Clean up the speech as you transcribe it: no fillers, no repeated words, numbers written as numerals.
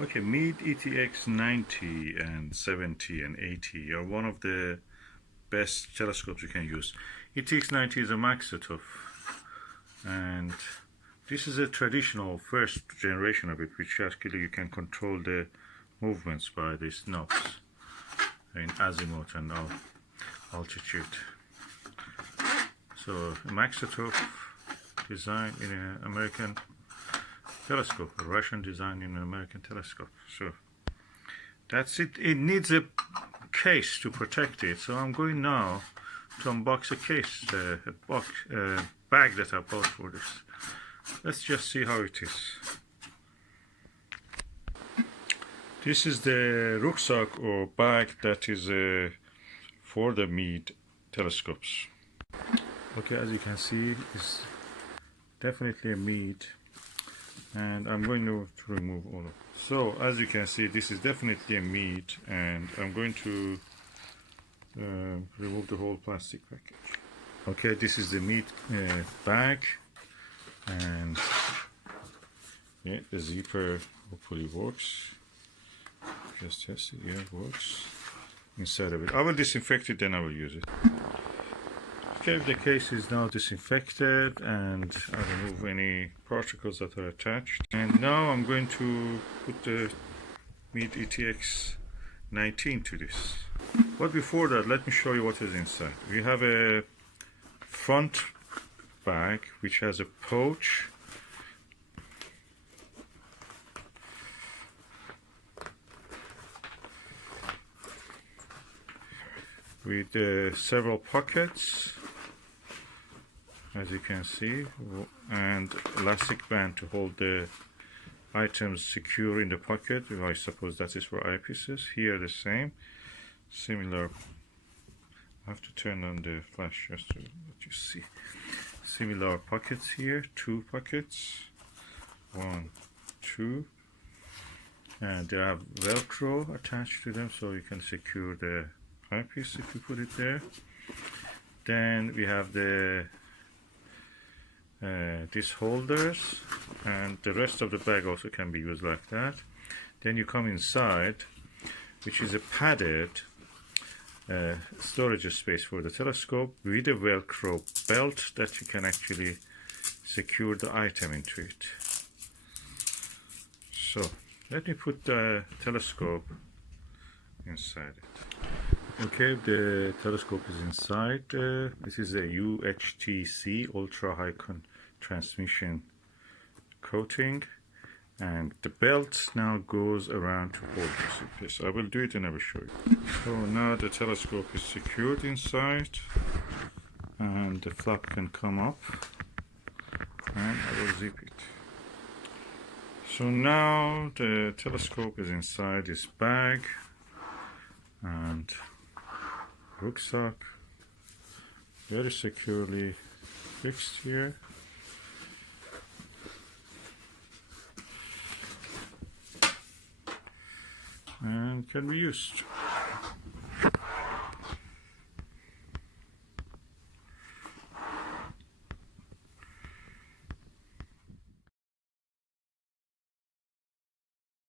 Okay, Meade ETX90 and 70 and 80 are one of the best telescopes you can use. ETX90 is a maxitoph, and this is a traditional first generation of it, which actually you can control the movements by these knobs in azimuth and altitude. So a maxitoph design in an American telescope, a Russian design in an American telescope. So that's it. It needs a case to protect it. So I'm going now to unbox a case, a bag that I bought for this. Let's just see how it is. This is the rucksack or bag that is for the Meade telescopes. Okay, as you can see, it's definitely a Meade, and I'm going to remove all of it. So as you can see, this is definitely a Meade, and I'm going to remove the whole plastic package. Okay, this is the Meade bag, and yeah, the zipper hopefully works. Just test it. Yeah, it works inside of it. I will disinfect it, then I will use it. Okay, the case is now disinfected, and I remove any particles that are attached. And now I'm going to put the Meade ETX90 to this. But before that, let me show you what is inside. We have a front bag which has a pouch with several pockets, as you can see, and elastic band to hold the items secure in the pocket. I suppose that is for eyepieces. Here the same, similar. I have to turn on the flash just to let you see. Similar pockets here, 2 pockets, 1, 2, and they have Velcro attached to them, so you can secure the eyepiece if you put it there. Then we have the these holders, and the rest of the bag also can be used like that. Then you come inside, which is a padded storage space for the telescope with a Velcro belt that you can actually secure the item into it. So let me put the telescope inside it. Okay, the telescope is inside. This is a UHTC ultra high transmission coating, and the belt now goes around to hold this in place. I will do it and I will show you. So now the telescope is secured inside, and the flap can come up, and I will zip it. So now the telescope is inside this bag, and rucksack very securely fixed here. And can be used.